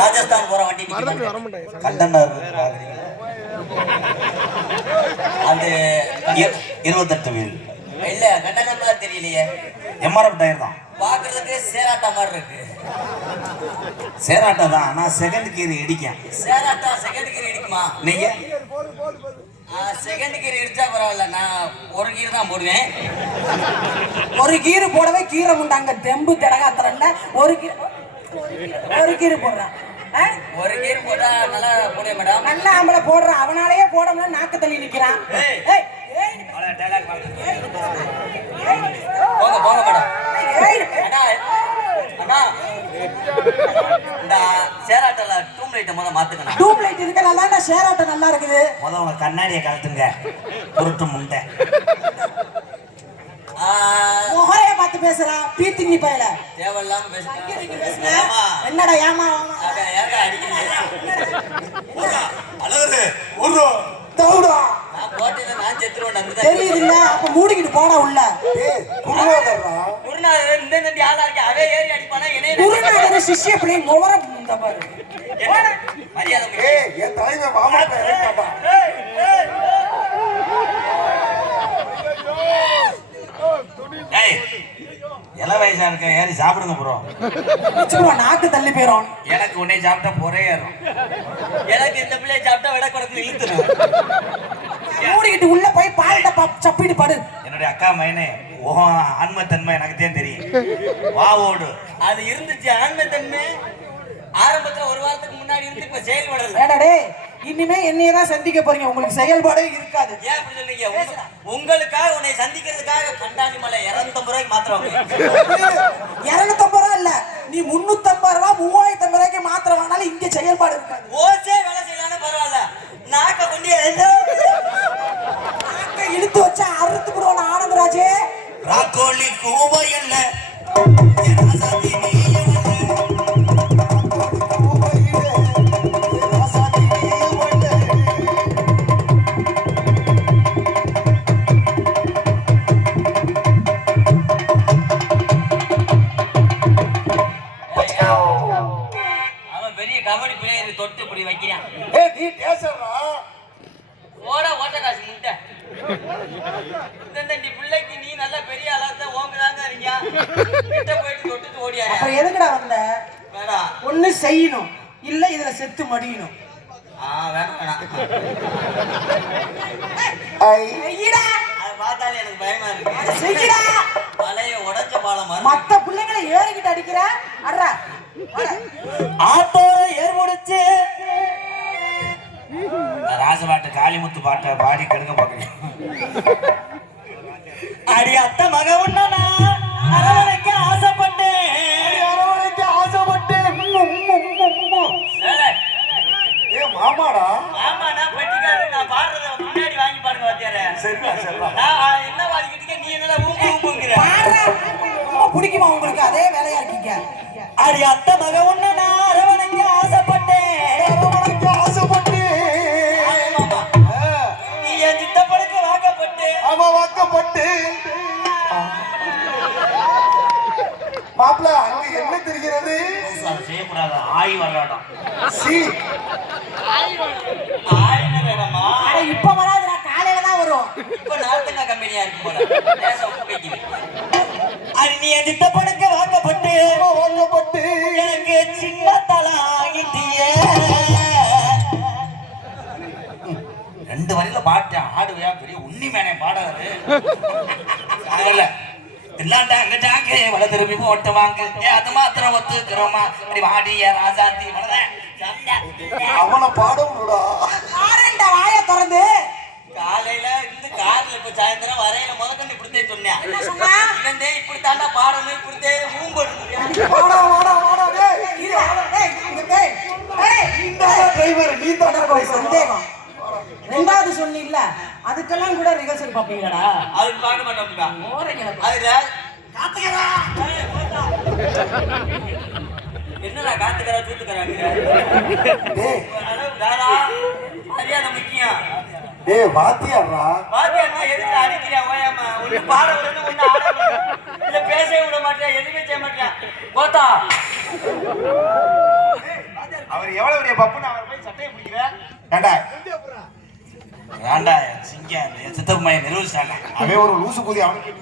ராஜஸ்தான் போற வண்டி கண்டனர் அந்த 28 வீல் இல்ல கண்டனர் தெரியலையே. எம்ஆர்எஃப் டயர் தான் பாக்குறதுக்கு சேராட்டா மாதிரி இருக்கு. சேராட்டா தான் ஆனா செகண்ட் கீர் இடிக்கும். சேராட்டா செகண்ட் கீர் இடிக்குமா? நீங்க செகண்ட் கீர் இடிச்சா பரவாயில்ல, நான் ஒரு கீர் தான் போடுவேன். ஒரு கீர் போடவே கீரை முண்டாங்க தெம்பு திடகாத்திரன்ன ஒரு கீர் போடுறான். ஒரு கீர் போட்டா நல்லா போடுவே மேடம். நல்லா ஆம்பளை போடுறான், அவனாலேயே போட முடியல நாக்கு தள்ளி நிக்கிறான். போங்க போங்க மேடம். அண்ணா இந்த சேராட்டல டூம் லைட் முதல்ல மாத்துக்கணும். டூம் லைட் இருக்கனால சேராட்ட நல்லா இருக்குது. முதல்ல உங்க கண்ணாடியை கழட்டுங்க. உருட்டு முண்டை முகரைய பார்த்து பேசுறா பீத்திங்கி பயல. தேவையில்லாம பேசுறா. என்னடா ஏமா ஏங்க அடிக்கிறீங்க? அழகு ஓடு தௌடா. நான் போட்டேல நான் செத்துறேன் நம்பி தெரியுதுல்ல. அப்ப மூடிக்கிட்டு போடா உள்ள. ஏய் குருநாதரா குருநாதர் இந்த நண்டி ஆளா இருக்கு. அவே ஏறி அடிப்பானா என்னைய? குருநாதர் சிஷ்ய பிள்ளை முகர இந்த பாரு. மரியாதை. ஏய் என் தலைவன் மாமா பேரே பாப்பா. ஏய் எல வயசா இருக்க ஏறி சாப்பிடுங்க ப்ரோ. சும்மா நாக்கு தள்ளி போயிரும். எனக்கு உன்னை சாப்பிட்டா போரே ஏறும். எனக்கு இந்த பிள்ளைய சாப்பிட்டா விட கொடுத்து இழுத்துரும். மூடிக்கிட்டு உள்ள போய் பால்ட்ட சப்பிட்டு படு. என்னுடைய அக்கா மைனே ஆன்மத்தன்மை எனக்கு தான் தெரியும். வா ஓடு அது இருந்துச்சு ஆன்மத்தன்மை. ஆரம்பத்துல ஒரு வாரத்துக்கு முன்னாடி இருந்து இப்ப செயல்படல. ஏடாடே இனிமே என்னைய தான் சந்திக்க போறீங்க, உங்களுக்கு செயல்பாடே இருக்காது. ஏன் அப்படி சொல்றீங்க? உங்களுக்காக உன்னை சந்திக்கிறதுக்காக கண்டாணி மலை 250 ரூபாய்க்கு மாத்திரம். 250 ரூபா இல்ல, நீ 350 ரூபா 3050 ரூபாய்க்கு மாத்திரம் வாங்கினாலும் இங்க செயல்பாடு இருக்காது. ஓசே வேலை செய்யலான்னு பரவாயில்ல, நாக்க கொண்டு நாக்க இழுத்து வச்சா அறுத்து விடுவான ஆனந்தராஜே. ராக்கோலி கூவை இல்ல கபடி பிளேயர் தொட்டு இப்படி வைக்கிறான். ஏய் நீ பேசறா ஓட ஓட்ட காசு முட்டை. இந்த பிள்ளைக்கு நீ நல்ல பெரிய ஆளா இருந்தா ஓங்கதாங்க இருக்கீங்க. கிட்ட போயிட்டு தொட்டுட்டு ஓடியா. அப்புறம் எதுக்குடா வந்த? வேடா ஒண்ணு செய்யணும் இல்ல இதுல செத்து மடியணும். வேணாம் வேணாம். ஐயடா அத பார்த்தாலே எனக்கு பயமா இருக்கு. செய்யடா பழைய உடைஞ்ச பாலம் மாதிரி. மத்த பிள்ளைகளை ஏறிக்கிட்டு அடிக்கிற அடடா. ஆட்டோ ஏர் முடிச்சு ராசபாட்டு காளிமுத்து பாட்டை பாடி கெடுக்க பாக்குறேன். அடி அத்த மக உண்ணனா அரவணைக்க ஆசைப்பட்டேன். அரவணைக்க ஆசைப்பட்டேன். ஏ மாமாடா மாமாடா பெட்டிக்காரு. நான் பாடுறத முன்னாடி வாங்கி பாடுங்க வாத்தியாரே. சரிடா சரிடா. நான் என்ன பாடிக்கிட்டே நீ என்னடா ஊம்பு ஊம்புங்கற? பாடுறா பிடிக்குமா உங்களுக்கு? அதே வேலையா இருக்கீங்க. அடி அத்த மக உண்ணனா அரவணைக்க ஆசைப்பட்டேன். அரவணைக்க ஆசைப்பட்டேன். நீ என் சித்தப்பனுக்கு வாக்கப்பட்டு. ஆமா வாக்கப்பட்டு. மாப்ள அங்க என்ன தெரிகிறது? செய்யக்கூடாது. ஆய் வர்றாடம். சி ஆய் வேணாமா? அட இப்ப வராதுடா, காலையில தான் வரும். இப்ப நார்த்தங்க கம்பெனியா இருக்கு போல. பேச உட்பேக்கி. அடி நீ என் சித்தப்பனுக்கு வாக்கப்பட்டு. வாக்கப்பட்டு எனக்கு சின்ன தலை ஆகிட்டியே. 2 வரையில பாட்டேன். ஆடுவையா பெரிய உண்ணி மேனே பாடாரு. அதனால இல்லாண்டா அங்கட்டாங்க வள திரும்பி போட்டு வாங்க. அது மாத்திரம் ஒத்துக்கிறோமா? அப்படி வாடிய ராஜாத்தி வளதேன் அவனை பாடுடா. ஆரண்ட வாயை திறந்து காலையில இருந்து கார்ல இப்ப சாயந்தரம் வரையில முதக்கண்டு இப்படித்தே சொன்னேன். என்ன சொன்னா? இவந்தே இப்படி தாண்டா பாடணும், இப்படித்தே ஊம்பணும். வாடா வாடா வாடா டேய் இது டேய் இங்க டேய் டேய் இந்த டிரைவர் நீ தான போய் சந்தேகம். ரெண்டாவது சொன்னீல்ல அதுக்கெல்லாம் கூட ரிஹர்சல் பாப்பீங்கடா? அதுக்கு பார்க்க மாட்டோம்டா. ஓரேங்க அதுல காத்துக்கறா. என்னடா காத்துக்கறா தூத்துக்கறாங்க? டேய் தாரா மரியாதை முக்கியம். டேய் வாத்தியாரா. வாத்தியாரா எதுக்கு அடிக்கிறியா? ஓயாமா ஒண்ணு பாட விடணும், ஒண்ணு ஆட விடணும். இல்ல பேசவே விட மாட்டேன், எதுவுமே செய்ய மாட்டேன். கோத்தா அவர் எவ்வளவு பெரிய பப்புன்னு அவர் போய் சட்டையை பிடிக்கிறேன் ஏண்டா ஏண்டா சிங்கம் சித்தப்பு மையம் நிறுவனிச்சாங்க. அவன் ஒரு லூசு கூதி அவனுக்கு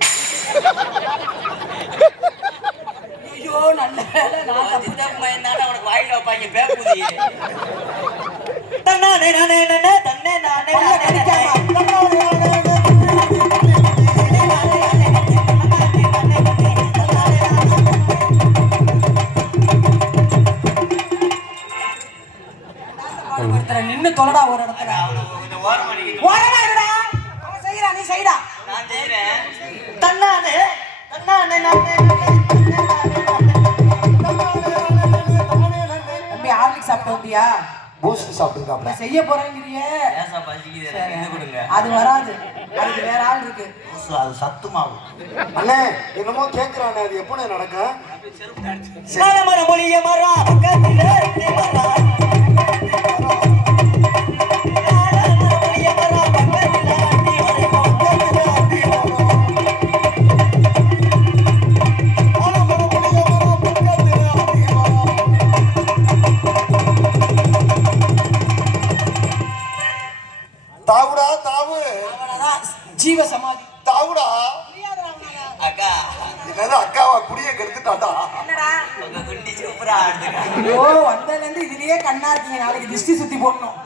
ஐயோ நல்ல வேலை நான் தப்பு. சித்தப்பு மையம் தானே அவனுக்கு வாயில வைப்பாங்க பேப்புதி. தன்னானே நானே நானே தன்னே நானே நானே நின்னு தொலைடா ஒரு இடத்துல. ஓரமா நிக்கிட்டு ஓரமா இருடா. அவன் செய்யறா நீ செய்டா. நான் செய்யறேன். தன்னானே தன்னானே நானே தம்பி ஹார்லிக்ஸ் சாப்பிட்டு வந்தியா? பூஸ்ட் சாப்பிட்டுருக்காப்ல. செய்ய போறேங்கிறியே. ஏசா பசிக்குது என்ன கொடுங்க. அது வராது. அதுக்கு வேற ஆள் இருக்கு. அது சத்து மாவு. அண்ணே என்னமோ கேக்குறானே அது எப்போ நடக்கும்? மர மொழிய மரா பக்கத்திலே மரா தாவுடா தாவு ஜீவ சமாதி தாவுடா. அக்கா என்னது அக்காவா குடிய கெடுத்துட்டாடா. என்னடா உங்க குண்டி சூப்பரா ஆடுதுக்கா. ஐயோ வந்ததுல இருந்து இதுலயே கண்ணா இருக்கீங்க. நாளைக்கு திஷ்டி சுத்தி போடணும்.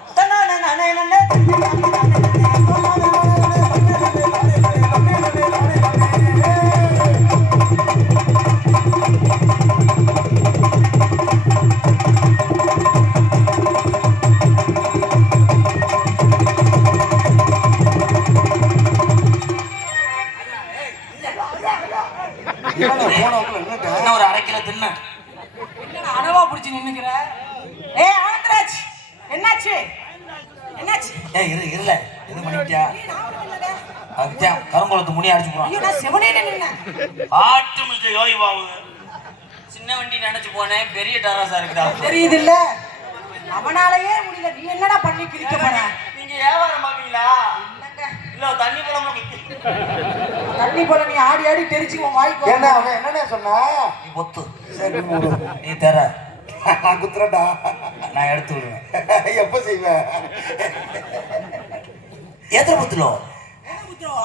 இன்னும் ஒரு அரை கிலோ தின்ன. என்னடா அனவா புடிச்சு நின்னுக்கிற? ஏய் ஆனந்தராஜ் என்னாச்சு? என்னாச்சு? இருல எது பண்ணிட்டியா? அதுதான் கருங்குளத்து முனி அடிச்சு போறான். ஐயோ நான் செவனே நின்னேன். ஆட்டு மிஸ்டர் யோகி பாபு. சின்ன வண்டி நினைச்சு போனேன் பெரிய டராசா இருக்குடா. தெரியுது இல்ல? அவனாலயே முடியல. நீ என்னடா பண்ணி கிழிக்க போற? நீங்க வியாபாரம் பாப்பீங்களா? இல்ல தண்ணி போட தண்ணி போல நீ ஆடி ஆடி தெரிச்சு உன் வாய்க்கு. என்ன அவன் என்னண்ணே சொன்னா? நீ பொத்து சரி மூடு. நீ தர நான் குத்துறடா. நான் எடுத்து விடுவேன். எப்ப செய்வேன்? எத்தனை பத்துலோ?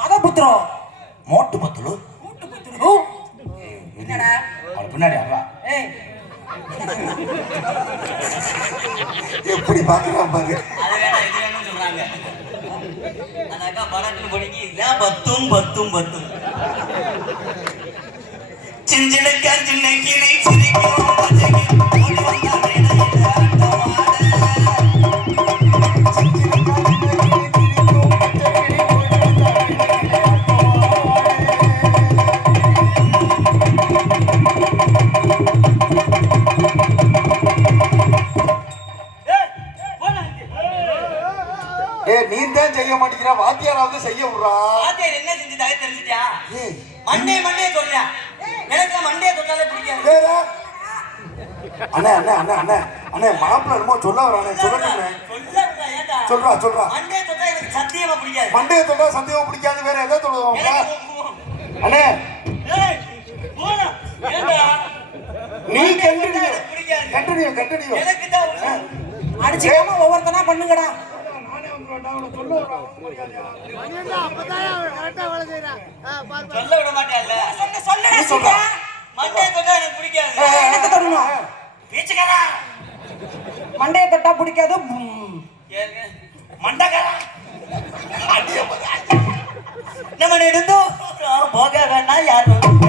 அத புத்திரம் மோட்டு பத்துலு. கூட்டு புத்திரம். என்னடா அவன் பின்னாடி அவா. ஏய் எப்படி பாக்குறான் பாரு. அது வேணா இது வேணும்னு சொல்றாங்க. அந்த அக்கா பணத்துன்னு படிக்கி இதான் பத்தும் பத்தும் பத்தும். சின்ன சின்ன கிளை சிரிக்கும் பச்சைக்கு ஓடி வந்தா வேலையில ஆட்டமாட. நீ தான் செய்ய மாட்டேங்கிற வாத்தியாராவது செய்ய விடுறா. வாத்தியார் என்ன செஞ்சதாக தெரிஞ்சுட்டியா? மண்டே மண்டே சொல்றியா? எனக்கு மண்டே தொட்டாலே பிடிக்காது. வேற அண்ணே அண்ணே அண்ணே அண்ணே அண்ணே மாப்பிள்ள என்னமோ சொல்ல வரானே சொல்லட்டுமே. சொல்றா சொல்றா. மண்டே தொட்டா எனக்கு சத்தியமா பிடிக்காது. மண்டைய தொட்டா சத்தியமா பிடிக்காது. வேற எதை தொடுவோம் அண்ணே? நீ கண்டினியூ கண்டினியூ கண்டினியூ. அடிச்சுக்காம ஒவ்வொருத்தனா பண்ணுங்கடா. சொல்ல விட மாட்டேன்ல. சொல்லுடா சொல்லுடா. மண்டே தொட்டா எனக்கு பிடிக்காது. எனக்கு தரணும். பீச்சுக்காரா மண்டைய தொட்டா பிடிக்காது. மண்டக்காரா நம்ம எடுத்தோம் போக வேணா யாரும்